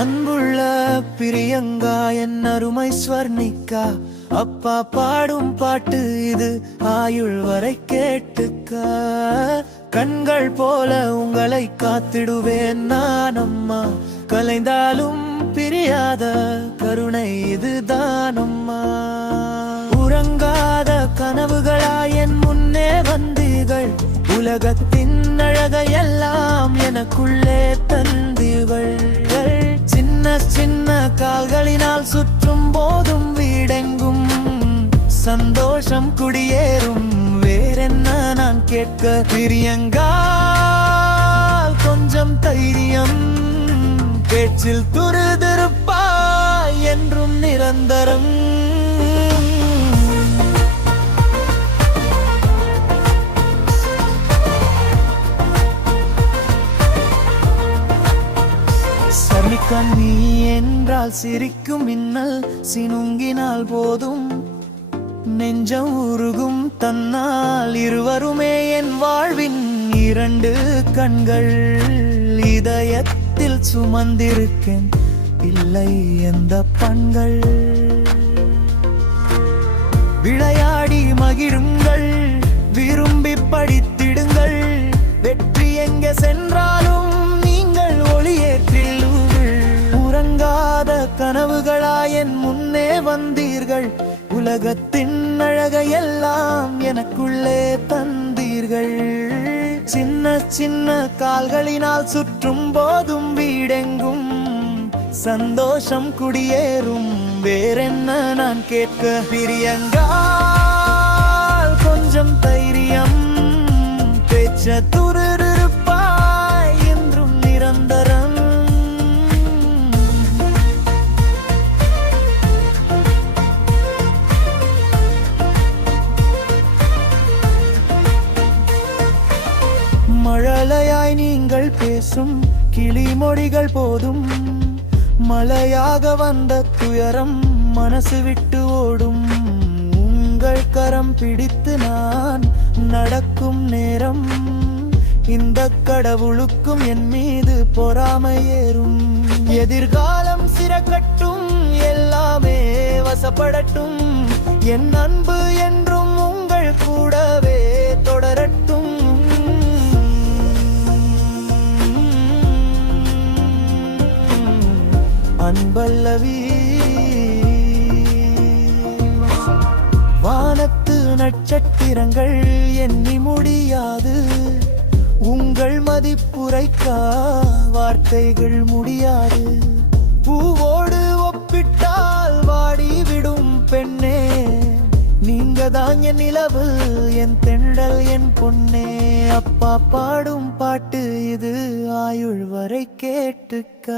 அன்புள்ள பிரியங்கா என் அருமை ஸ்வர்ணிக்கா, அப்பா பாடும் பாட்டு இது ஆயுள் வரை கேட்டுக்கா. கண்கள் போல உங்களை காத்திடுவேன் நான் அம்மா, கலைந்தாலும் பிரியாத கருணை இதுதானம்மா. உறங்காத கனவுகளா என் முன்னே வந்தீர்கள், உலகத்தின் அழகையெல்லாம் எனக்குள்ளே தந்தீர்கள். சின்ன சின்ன கால்களினால் சுற்றும் போதும் வீடெங்கும் சந்தோஷம் குடியேறும். வேறென்ன நான் கேட்க? பிரியங்கா கொஞ்சம் தைரியம், பேச்சில் துருதுருப்பாய் என்றும் நிரந்தரம். கண்ணி என்றால் சிரிக்கும் மின்னல், சினுங்கினால் போதும் நெஞ்சம் உருகும் தன்னால். இருவருமே என் வாழ்வின் இரண்டு கண்கள், இதயத்தில் சுமந்திருக்கேன் இல்லை எந்த பண்கள். விளையாடி மகிழுங்கள், விரும்பி படித்திடுங்கள், வெற்றி எங்கே சென்றாலும் நீங்கள் ஒளியேற்றில். உறங்காத கனவுகளா என் முன்னே வந்தீர்கள், உலகத்தின் அழகையெல்லாம் எனக்குள்ளே தந்தீர்கள். சின்ன சின்ன கால்களினால் சுற்றும் போதும் வீடெங்கும் சந்தோஷம் குடியேறும். வேறென்ன நான் கேட்க? பிரியங்கா கொஞ்சம் தைரியம், பேச்ச துருதுருப்பாய் என்றும் நிரந்தரம். மழலையாய் நீங்கள் பேசும் கிளிமொழிகள் போதும், மலையாக வந்த துயரம் மனசு விட்டு ஓடும். உங்கள் கரம் பிடித்து நான் நடக்கும் நேரம், இந்த கடவுளுக்கும் என் மீது பொறாமை ஏறும். எதிர்காலம் சிறக்கட்டும், எல்லாமே வசப்படட்டும், என் அன்பு என்றும் உங்கள் கூடவே தொடரட்டும். அன்பல்லவி வானத்து நட்சத்திரங்கள் எண்ணி முடியாது, உங்கள் மதிப்புரைக்கா வார்த்தைகள் முடியாது. பூவோடு ஒப்பிட்டால் வாடிவிடும் பெண்ணே, நீங்க தான் என் நிலவு, என் தென்றல், என் பொன்னே. அப்பா பாடும் பாட்டு இது ஆயுள் வரை கேட்டுக்க.